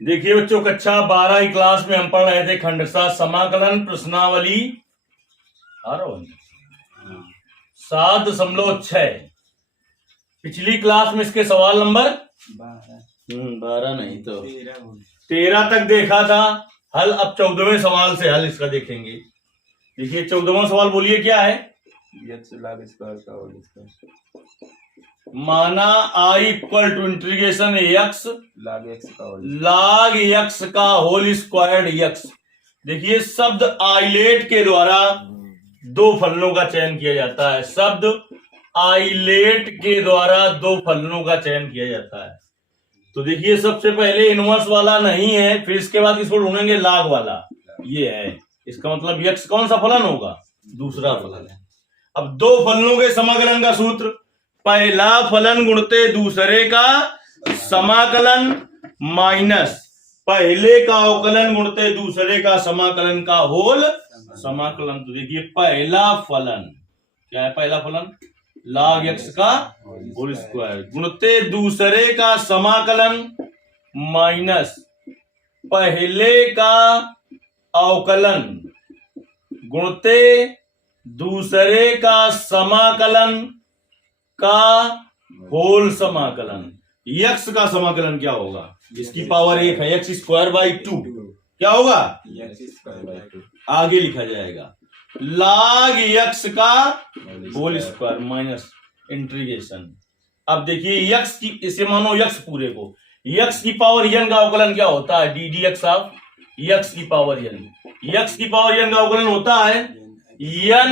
देखिए बच्चों, कक्षा 12 की क्लास में हम पढ़ रहे थे खंडशः समाकलन प्रश्नावली 7.6। पिछली क्लास में इसके सवाल नंबर 12 नहीं तो 13 तक देखा था हल। अब 14वें सवाल से हल इसका देखेंगे। देखिए 14वां सवाल, बोलिए क्या है। माना I equal to integration x log x का होल स्क्वायर्ड x। देखिए शब्द आइलेट के द्वारा दो फलनों का चयन किया जाता है। शब्द आइलेट के द्वारा दो फलनों का चयन किया जाता है। तो देखिए सबसे पहले इनवर्स वाला नहीं है, फिर इसके बाद इसको ढूंढेंगे log वाला। ये है, इसका मतलब x कौन सा फलन होगा, दूसरा फलन है। अब दो फलनों के समाकलन का सूत्र, पहला फलन गुणते दूसरे का समाकलन माइनस पहले का अवकलन गुणते दूसरे का समाकलन का होल समाकलन। तो देखिए पहला फलन क्या है, पहला फलन log x का होल स्क्वायर गुणते दूसरे का समाकलन माइनस पहले का अवकलन गुणते दूसरे का समाकलन का होल समाकलन। x का समाकलन क्या होगा, इसकी पावर 1 है, x स्क्वायर बाई 2 क्या होगा, आगे लिखा जाएगा log x का होल स्क्वायर माइनस इंटीग्रेशन। अब देखिए x की, इसे मानो x पूरे को, x की पावर n का अवकलन क्या होता है, डी dx ऑफ x की पावर n। x की पावर n का अवकलन होता है n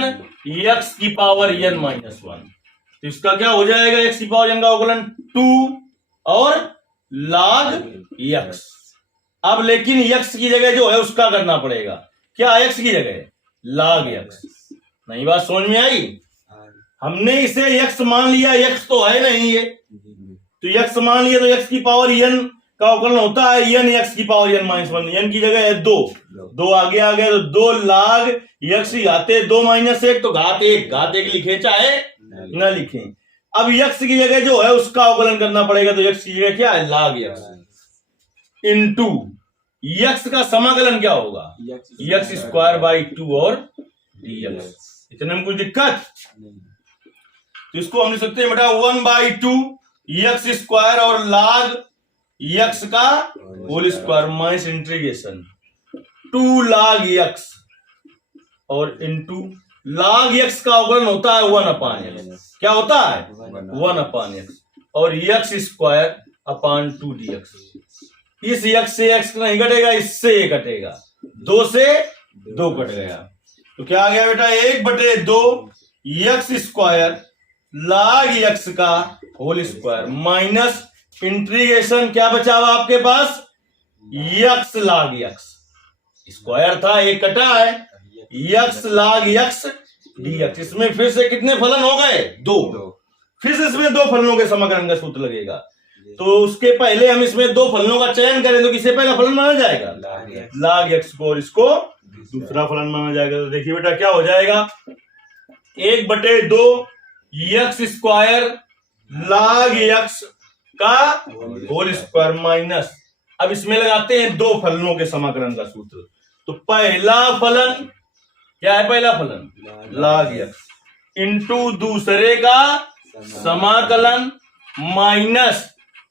x की पावर n माइनस 1। तो इसका क्या हो जाएगा, x की पावर n का अवकलन 2 और log x। अब लेकिन x की जगह जो है उसका करना पड़ेगा, क्या x की जगह log x। नहीं बात समझ में आई, हमने इसे x मान लिया, x तो है नहीं ये, तो x मान लिया तो x की पावर n का अवकलन होता है n x की पावर n माइनस 1। n की जगह है 2 आगे आ गया तो 2 log x घाते 2 माइनस 1, तो घात 1 लिखे चाहे न लिखें। अब x की जगह जो है उसका अवकलन करना पड़ेगा, तो x की जगह क्या है log x इंटू x का समाकलन क्या होगा, x स्क्वायर बाई 2 और dx। इतने में कुछ दिक्कत, तो इसको हम लिख सकते हैं बेटा 1/2 x स्क्वायर और log x का whole square minus integration 2 log x और इंटू log x का अवकलन होता है 1/x। क्या होता है 1/x और x स्क्वायर अपान 2 dx। इस x से x नहीं कटेगा, इससे ये कटेगा, 2 से 2 कट गया, तो क्या आ गया बेटा 1/2 x स्क्वायर log x का होल स्क्वायर माइनस इंटीग्रेशन क्या बचा हुआ आपके पास, x log x स्क्वायर था, एक कटा है, x log x dx। इसमें फिर से कितने फलन हो गए, 2। फिर से इसमें दो फलनों के समाकलन का सूत्र लगेगा, तो उसके पहले हम इसमें दो फलनों का चयन करें, तो किसे पहला फलन माना जाएगा, log x को, और इसको दूसरा फलन माना जाएगा। तो देखिए बेटा क्या हो जाएगा 1/2 x स्क्वायर log x का होल स्क्वायर माइनस, अब इसमें लगाते हैं दो फलनों के समाकलन का सूत्र। तो पहला फलन क्या है, पहला फलन log x इंटू दूसरे का समाकलन माइनस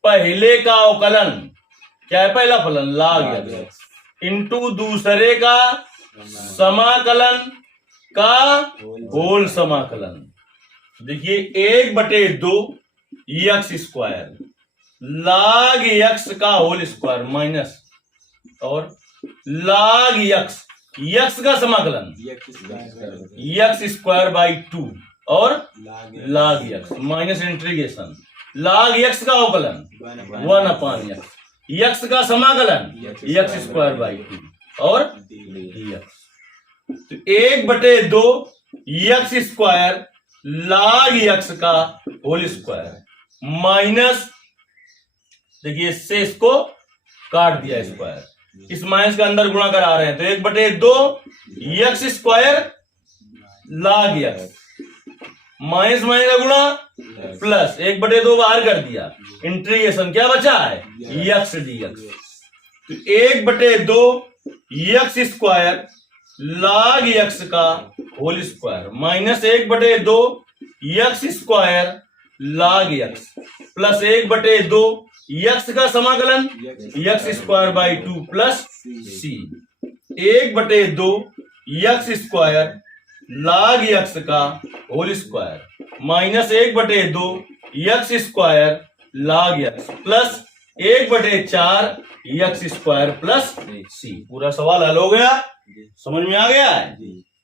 पहले का अवकलन क्या है, पहला फलन log x इंटू दूसरे का समाकलन का होल समाकलन। देखिए 1/2 x स्क्वायर log x का होल स्क्वायर माइनस और log x का समाकलन x स्क्वायर बाई 2 और log x minus integration log x का अवकलन 1/x, x का समाकलन x स्क्वायर बाई 2 और dx। तो 1/2 x स्क्वायर log x का होल स्क्वायर माइनस, देखिए इससे इसको काट दिया स्क्वायर, इस माइनस का अंदर गुणा करा रहे हैं, तो 1/2 x square log x minus minus का गुणा प्लस 1/2 बाहर कर दिया, इंटीग्रेशन क्या बचा है x dx। तो 1/2 यक्स स्क्वायर log यक्स का whole square minus 1/2 X square log X plus 1/2 X का समाकलन X square by 2 plus C 1/2 X square log X का whole square minus 1/2 X square log X plus 1/4 X square plus C. पूरा सवाल हल हो गया, समझ में आ गया है।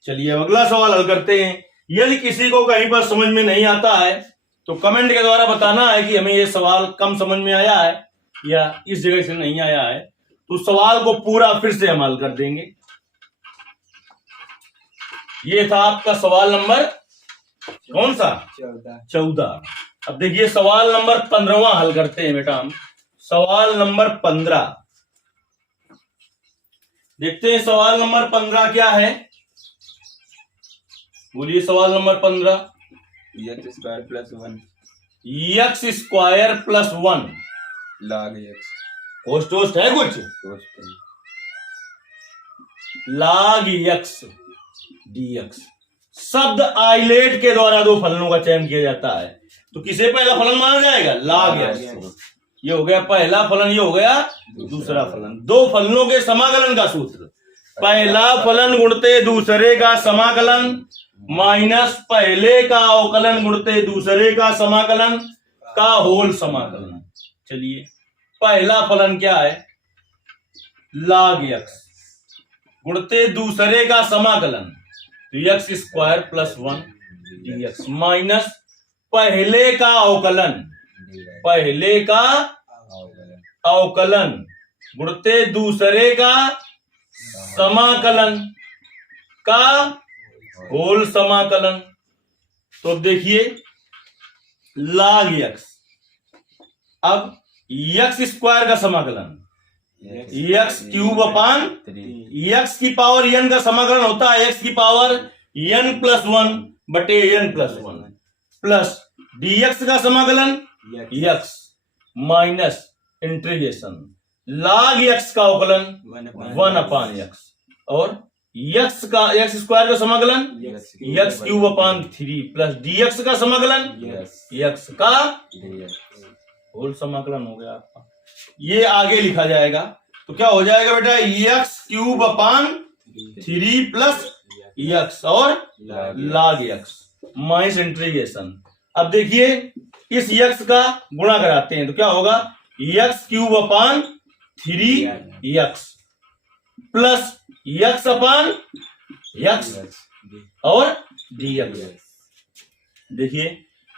चलिए अब अगला सवाल हल करते हैं। यदि किसी को कहीं पर समझ में नहीं आता है तो कमेंट के द्वारा बताना है कि हमें ये सवाल कम समझ में आया है या इस जगह से नहीं आया है, तो सवाल को पूरा फिर से हम हल कर देंगे। ये था आपका सवाल नंबर कौन सा? 14। अब देखिए सवाल नंबर 15वां हल करते हैं बेटा हम। सवाल नंबर 15 देखते हैं। सवाल नंबर 15 क्या है? बोलिए सवाल number 15। X square plus 1 x square plus 1 log x host है कुछ? log x dx। शब्द आइलेट के द्वारा दो फलनों का चयन किया जाता है, तो किसे पहला फलन माना जाएगा? log x. ये हो गया पहला फलन, ये हो गया दूसरा फलन। दो फलनों के समाकलन का सूत्र, पहला फलन गुणते दूसरे का समाकलन माइनस पहले का अवकलन गुणते दूसरे का समाकलन का होल समाकलन। चलिए पहला फलन क्या है? log यक्स गुणते दूसरे का समाकलन तो x square plus 1 dx minus पहले का अवकलन, पहले का अवकलन गुणते दूसरे का समाकलन का होल समाकलन। तो देखिए log यक्स, अब यक्स स्क्वायर का समाकलन यक्स क्यूब अपान यक्स की पावर n का समाकलन होता है एक्स की पावर n प्लस 1 बटे n प्लस 1 प्लस dx का समाकलन x minus integration log X का अवकलन 1 अपान यक्स और यक्स स्क्वायर का समाकलन X cube upon 3 plus dx का समाकलन यक्स का होल समाकलन हो गया आपका। ये आगे लिखा जाएगा तो क्या हो जाएगा बेटा? X cube upon 3 plus x और log यक्स माइनस इंटीग्रेशन। अब देखिए इस यक्स का गुणा कराते हैं तो क्या होगा? X cube upon 3 X plus X upon X और dx। देखिए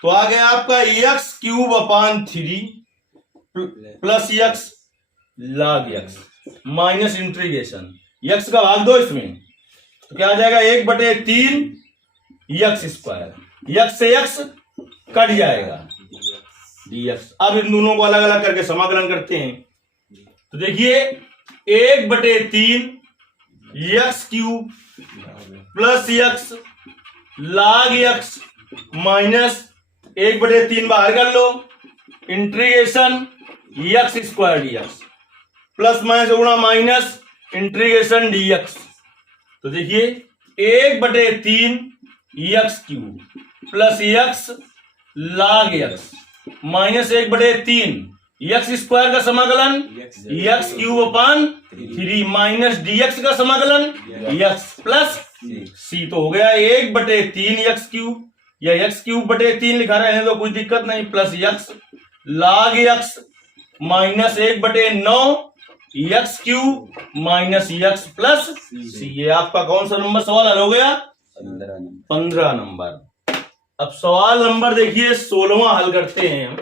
तो आ गया आपका X cube upon 3 plus X log X minus integration X का भाग दो इसमें तो क्या आ जाएगा? 1/3 यक्स स्क्वायर, यक्स से यक्स कट जाएगा dx। अब इन दोनों को अलग अलग करके समाकलन करते हैं तो देखिए 1/3 X cube plus X log X minus 1/3 बाहर कर लो integration X square dx plus minus गुणा माइनस इंटीग्रेशन dx। तो देखिए 1/3 X cube plus X log X minus 1/3 X square का समाकलन X cube upon 3 minus dx का समाकलन यक्स प्लस सी। तो हो गया 1/3 यक्स क्यूब या यक्स क्यूब बटे 3 लिखा रहे हैं तो कोई दिक्कत नहीं, plus X log X minus 1/9 X cube minus X plus C. ये आपका कौन सा नंबर सवाल हल हो गया? 15 नंबर। अब सवाल नंबर देखिए 16वां हल करते हैं हम।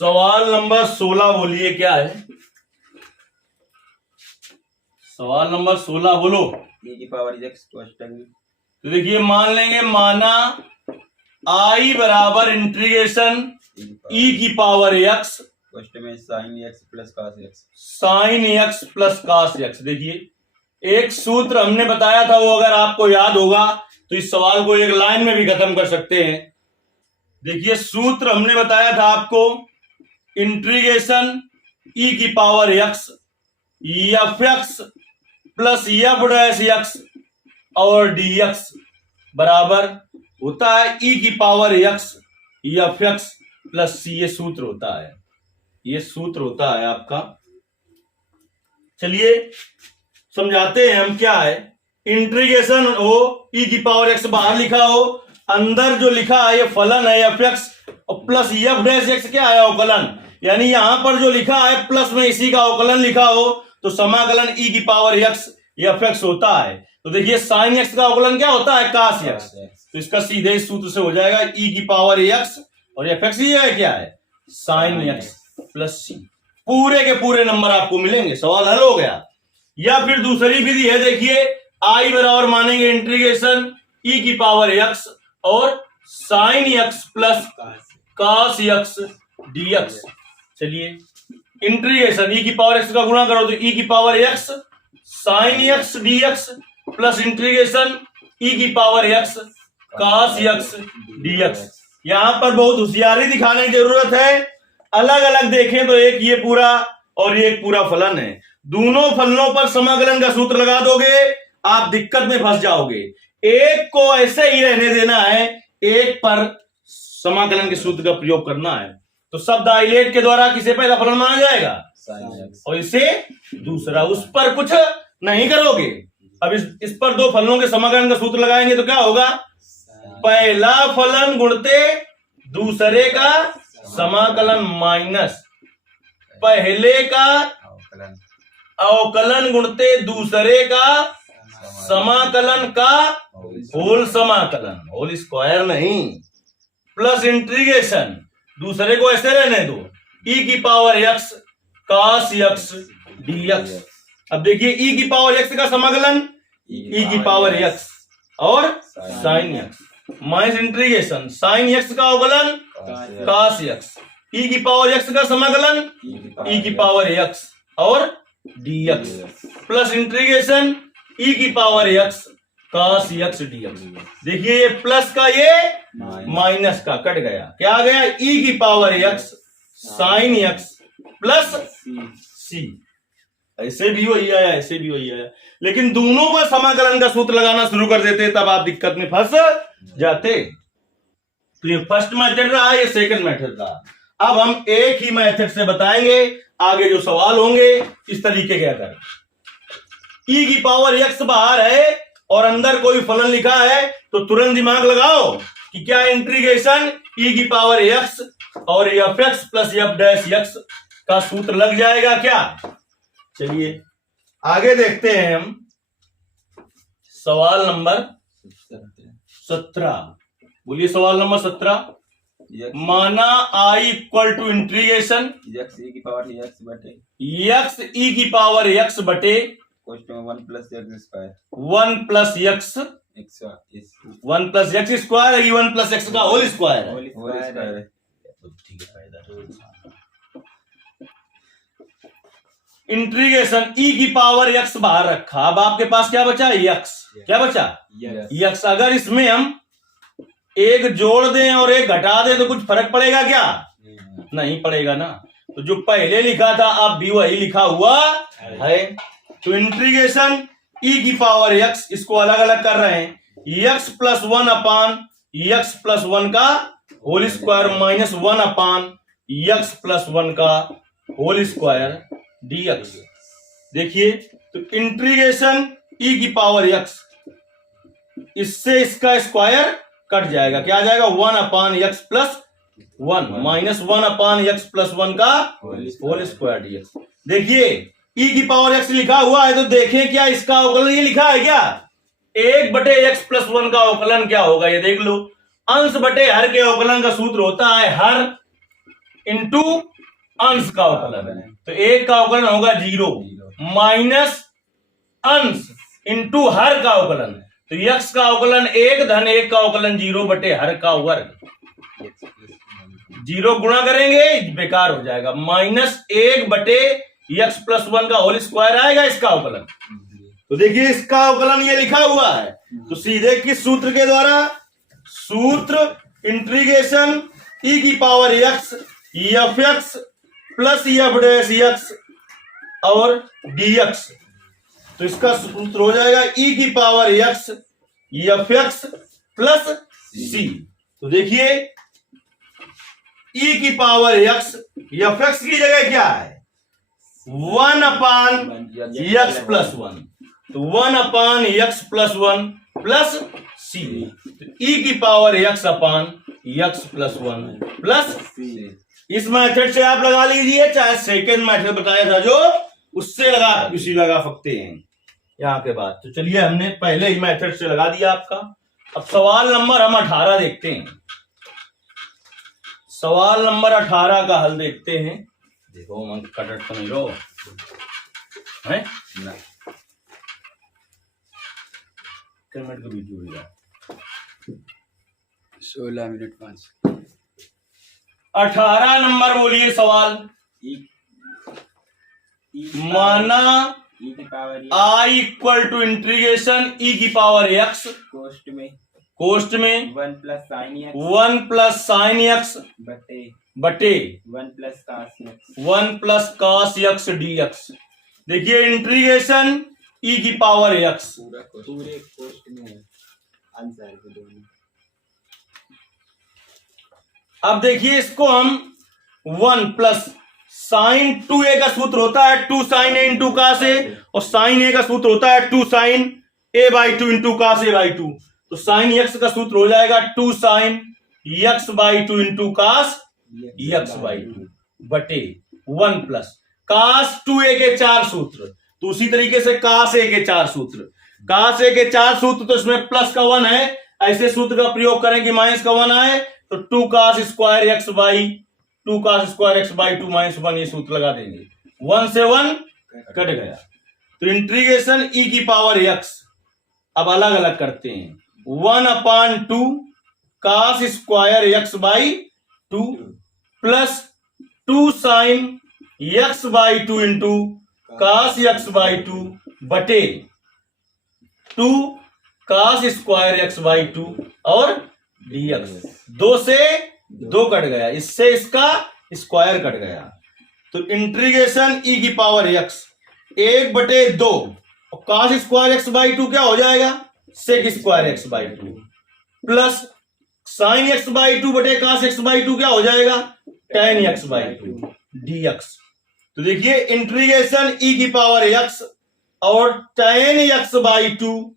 सवाल नंबर 16 बोलिए क्या है? सवाल नंबर 16 बोलो। e की पावर x कोष्टक तो देखिए मान लेंगे माना i बराबर इंटीग्रेशन e की पावर x कोष्टक में sin x plus cos x sin x plus cos x। देखिए एक सूत्र हमने बताया था, वो अगर आपको याद होगा तो इस सवाल को एक लाइन में भी खत्म कर सकते हैं। देखिए सूत्र हमने बताया था आपको, इंटीग्रेशन ई की power X F X plus F dash X और डी एक्स बराबर होता है ई की power X F X plus C. ये सूत्र होता है, ये सूत्र होता है आपका। चलिए समझाते हैं हम क्या है। इंटीग्रेशन हो, ई की पावर एक्स बाहर लिखा हो, अंदर जो लिखा है ये फलन है एफ एक्स और प्लस एफ डैश एक्स क्या है, अवकलन। यानी यहां पर जो लिखा है प्लस में इसी का अवकलन लिखा हो तो समाकलन ई की पावर एक्स एफ एक्स होता है। तो देखिए साइन एक्स का अवकलन क्या होता है, कास एक्स। तो इसका सीधे इस सूत्र से हो जाएगा ई की पावर एक्स और एफ एक्स ये है क्या है, साइन एक्स प्लस सी। पूरे के पूरे नंबर आपको मिलेंगे, सवाल हल हो गया। या फिर दूसरी विधि है, देखिए आई बराबर मानेंगे इंटीग्रेशन ई की पावर एक्स और sine x plus cos x d x. चलिए इंटीग्रेशन ई की पावर एक्स का गुणा करो तो ई की power x sine x d x plus integration ई की power x cos x d x. यहां पर बहुत होशियारी दिखाने की जरूरत है। अलग अलग देखें तो एक ये पूरा और ये एक पूरा फलन है, दोनों फलनों पर समाकलन का सूत्र लगा दोगे आप दिक्कत में फंस जाओगे। एक को ऐसे ही रहने देना है, एक पर समाकलन के सूत्र का प्रयोग करना है। तो शब्द आइलेट के द्वारा किसे पहला फलन माना जाएगा, और इसे दूसरा, उस पर कुछ नहीं करोगे। अब इस पर दो फलनों के समाकलन का सूत्र लगाएंगे तो क्या होगा, पहला फलन गुणते दूसरे का समाकलन माइनस पहले का अवकलन गुणते दूसरे का समाकलन का होल समाकलन, होल स्क्वायर नहीं, प्लस इंटीग्रेशन दूसरे को ऐसे रहने दो ई की power x cos x d x. अब देखिए ई की पावर एक्स का समाकलन ई की पावर एक्स और sine x minus integration sine x का अवकलन कास एक्स, ई की पावर एक्स का समाकलन ई की पावर एक्स और डी एक्स प्लस इंटीग्रेशन ई की power x cos x d X. देखिए ये प्लस का ये माइनस का कट गया, क्या आ गया, ई की power x sine x plus C. ऐसे भी वही आया, ऐसे भी वही आया, लेकिन दोनों पर समाकलन का सूत्र लगाना शुरू कर देते तब आप दिक्कत में फंस जाते। तो ये फर्स्ट मेथड रहा, ये सेकंड मेथड रहा। अब हम एक ही मेथड से बताएंगे आगे जो सवाल होंगे इस तरीके के। अगर ई की पावर एक्स बाहर है और अंदर कोई फलन लिखा है तो तुरंत दिमाग लगाओ कि क्या इंटीग्रेशन ई की पावर एक्स और F X plus F dash x का सूत्र लग जाएगा क्या। चलिए आगे देखते हैं हम सवाल नंबर 17। बोलिए सवाल नंबर 17। माना आई इक्वल टू इंटीग्रेशन एक्स ई की पावर एक्स बटे एक्स ई की पावर एक्स बटे one plus x square, one plus x square है, वन प्लस एक्स का होल स्क्वायर है। इंटीग्रेशन ई की पावर एक्स बाहर रखा, अब आपके पास क्या बचा, एक्स। क्या बचा, एक्स। अगर इसमें हम एक जोड़ दें और एक घटा दें तो कुछ फर्क पड़ेगा क्या, नहीं पड़ेगा ना। तो जो पहले लिखा था अब भी वही लिखा हुआ है। तो इंटीग्रेशन ई की पावर एक्स, इसको अलग अलग कर रहे हैं, X plus one upon X plus one का whole square minus one upon X plus one का होल स्क्वायर डी एक्स। देखिए तो इंटीग्रेशन ई की पावर एक्स, इससे इसका स्क्वायर कट जाएगा, क्या आ जाएगा, one upon X plus one minus one upon X plus one का होल स्क्वायर डी एक्स। देखिए ई की पावर एक्स लिखा हुआ है तो देखें क्या इसका अवकलन ये लिखा है क्या, एक बटे एक्स प्लस वन का अवकलन क्या होगा ये देख लो। अंश बटे हर के अवकलन का सूत्र होता है हर इंटू अंश का अवकलन। तो एक का अवकलन होगा 0 माइनस अंश इंटू हर का अवकलन। तो एक्स का अवकलन 1 धन 1 का अवकलन 0 बटे हर का वर्ग। 0 गुणा करेंगे बेकार हो जाएगा, माइनस 1 बटे एक्स प्लस वन का होल स्क्वायर आएगा इसका अवकलन। तो देखिए इसका अवकलन ये लिखा हुआ है, तो सीधे किस सूत्र के द्वारा, सूत्र इंटीग्रेशन ई की power X F X plus F dash X और dx। तो इसका सूत्र हो जाएगा ई की power X F X plus C. तो देखिए ई की पावर एक्स एफ एक्स की जगह क्या है, 1/x प्लस 1, तो 1/x plus 1 plus C. E की पावर एक्स अपान एक्स प्लस 1 प्लस सी। इस मेथड से आप लगा लीजिए, चाहे सेकेंड मेथड बताया था जो उससे लगा सकते हैं यहाँ के बाद। तो चलिए हमने पहले ही मेथड से लगा दिया आपका। अब सवाल नंबर हम 18 देखते हैं। सवाल नंबर 18 का हल देखते हैं। देखो मन कटट तो नहीं रहो है ना, मिनट का बीच हो गया 16 मिनट 5। 18 नंबर बोलिए सवाल। माना ई की power I equal to integration ई की पावर एक्स कोष्ट में 1 प्लस साइन एक्स बटे 1 प्लस cos x dx। देखिए इंटीग्रेशन ई की पावर एक्स पूरे कोष्ट में आंसर के दोनों। अब देखिए इसको हम 1 प्लस साइन 2a का सूत्र होता है 2 sine a into cos a, और साइन a का सूत्र होता है 2 sine a by 2 into cos a by 2। तो साइन x का सूत्र हो जाएगा 2 sine x by 2 into cos x by 2 बटे 1 प्लस कास 2a के 4 सूत्र। तो उसी तरीके से कास a के 4 सूत्र, कास a के 4 सूत्र, तो इसमें प्लस का 1 है, ऐसे सूत्र का प्रयोग करें कि माइनस का 1 आए, तो 2 cos square x by 2 cos square x by 2 minus 1 ये सूत्र लगा देंगे। 1 से 1 कट गया। तो इंटीग्रेशन ई की पावर एक्स अब अलग अलग करते हैं। 1/2 cos square x by 2 plus 2 sine x by 2 into cos x by 2 बटे 2 कास स्क्वायर एक्स बाई 2 और dx। 2 से 2 कट गया, इससे इसका स्क्वायर कट गया। तो इंटीग्रेशन ई की पावर एक्स 1/2 और कास स्क्वायर एक्स बाई 2 क्या हो जाएगा, sec square x by 2 plus sine x by 2 बटे कास एक्स बाई 2 क्या हो जाएगा, tan एक्स बाई 2 dx। तो देखिए इंटीग्रेशन ई की पावर एक्स और tan x by 2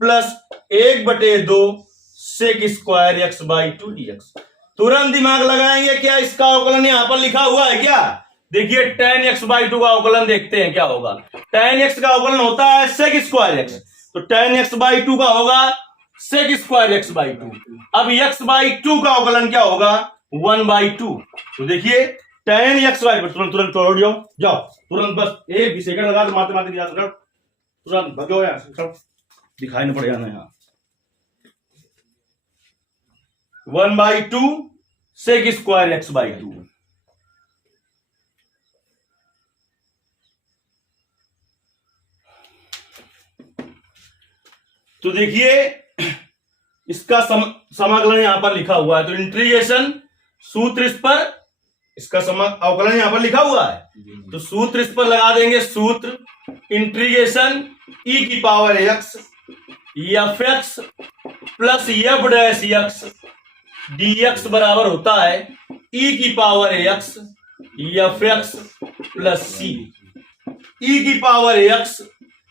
plus 1/2 sec square x by 2 dx। तुरंत दिमाग लगाएंगे, क्या इसका अवकलन यहां पर लिखा हुआ है क्या। देखिए tan x बाई 2 का अवकलन देखते हैं क्या होगा। tan x का अवकलन होता है सेक स्क्वायर एक्स, तो tan x बाई 2 का होगा सेक स्क्वायर एक्स बाई 2। अब x बाई 2 का अवकलन क्या होगा, 1/2। तो देखिए tan x बाई तुरंत छोड़ जाओ तुरंत, बस एक भी सेकंड लगा, माते याद कर, तुरंत भगो यार, दिखाई नहीं पड़ेगा ना यहाँ। 1/2 सेक स्क्वायर एक्स बाई 2। तो देखिए इसका समाकलन यहां पर लिखा हुआ है, तो इंटीग्रेशन सूत्र इस पर, इसका अवकलन यहां पर लिखा हुआ है, तो सूत्र इस पर लगा देंगे। सूत्र इंटीग्रेशन ई की power X F X plus F dash X dx बराबर होता है ई की power X F X plus C. E की पावर एक्स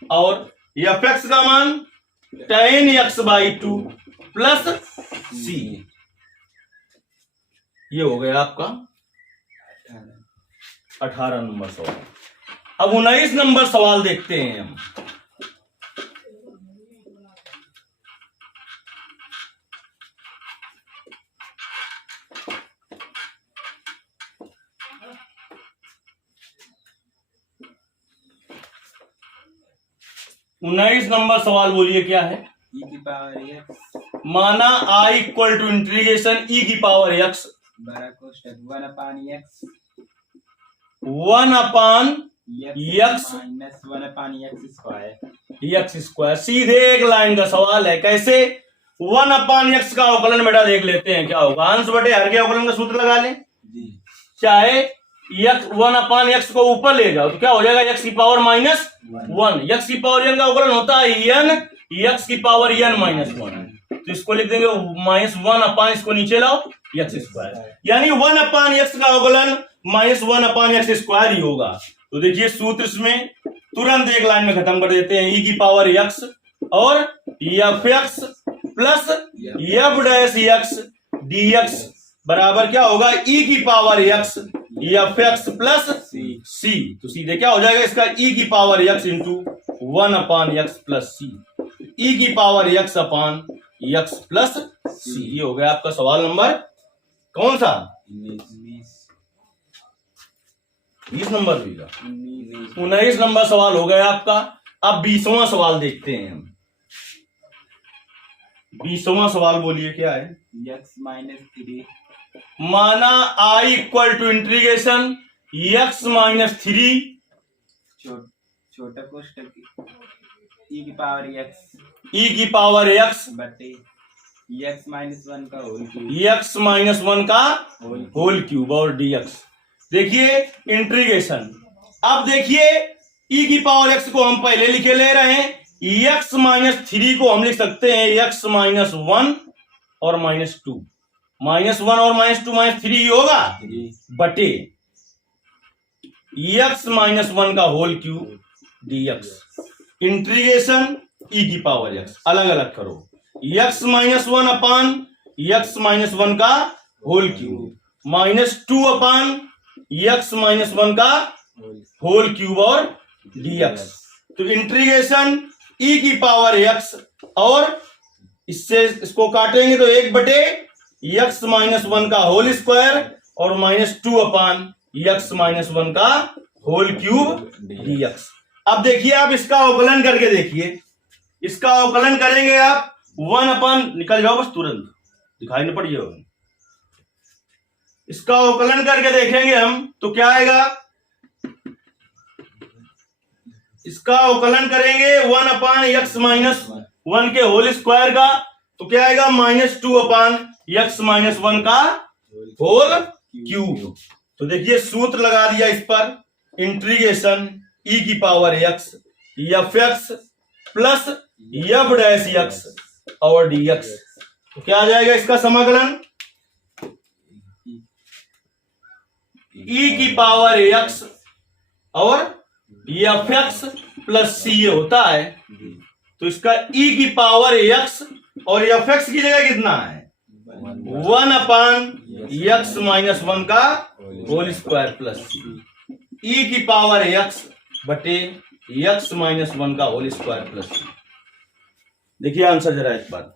और एफ एक्स का मान tan x by 2 plus C. ये हो गया आपका 18 नंबर सवाल। अब 19 नंबर सवाल देखते हैं हम। उन्नीस नंबर सवाल बोलिए क्या है। ई की पावर एक्स माना आई इक्वल टू इंटीग्रेशन ई की पावर एक्स बड़ा कोष्ठक 1/x 1/x x minus 1/x²। X square. सीधे एक लाइन का सवाल है, कैसे? 1/x का अवकलन बेटा देख लेते हैं क्या होगा। अंश बटे हर के अवकलन का सूत्र लगा लें। जी। चाहे 1/x को ऊपर ले जाओ तो क्या हो जाएगा, x की पावर -1। x की पावर n का अवकलन होता है n, x की पावर n -1। तो इसको लिख देंगे -1 इसको नीचे लाओ x², यानी 1/x का अवकलन -1/x² ही होगा। तो देखिए सूत्र इसमें तुरंत एक लाइन में खत्म कर देते हैं। e की पावर x और fx प्लस f' dx बराबर क्या होगा, e की power x fx plus c। तो सीधे क्या हो जाएगा इसका, e की power x into 1/x plus c, e की पावर x अपान x प्लस c। ये हो गया आपका सवाल नंबर कौन सा, 20 नंबर भी का 19 नंबर सवाल हो गया आपका। अब 20वां सवाल देखते हैं हम। 20वां सवाल बोलिए क्या है। x-3 माना I equal to integration x-3 छोटा कोष्ठक e की पावर x बटे x-1 का होल क्यूब x-1 का होल क्यूब और dx। देखिए इंटीग्रेशन, अब देखिए e की पावर x को हम पहले लिखे ले रहे हैं, x-3 को हम लिख सकते हैं x-1 और -2, -1 और -2 -3 होगा बटे x-1 का whole cube dx। Integration e की पावर x अलग अलग करो, x-1 अपान x-1 का होल क्यूब -2 अपान x-1 का होल क्यूब और dx। तो इंटीग्रेशन e की पावर x और इससे इसको काटेंगे तो 1 बटे x-1 का होल स्क्वायर और -2 अपान x-1 का होल क्यूब dx। अब देखिए आप इसका अवकलन करके देखिए, इसका अवकलन करेंगे आप 1 निकल जाओ बस तुरंत, दिखाई न पड़िए। इसका अवकलन करके देखेंगे हम तो क्या आएगा, इसका अवकलन करेंगे 1/x-1 के होल स्क्वायर का तो क्या आएगा, -2 अपान x-1 का होल क्यूब। तो देखिए सूत्र लगा दिया इस पर, इंटीग्रेशन e की power x fx plus f' और dx। तो क्या आ जाएगा इसका समाकलन, e की पावर x और fx प्लस c ये होता है। तो इसका e की पावर x और fx की जगह कितना है, 1/x-1 का whole square plus c, e की पावर x बटे x-1 का होल स्क्वायर प्लस c। देखिए आंसर जरा इस बार,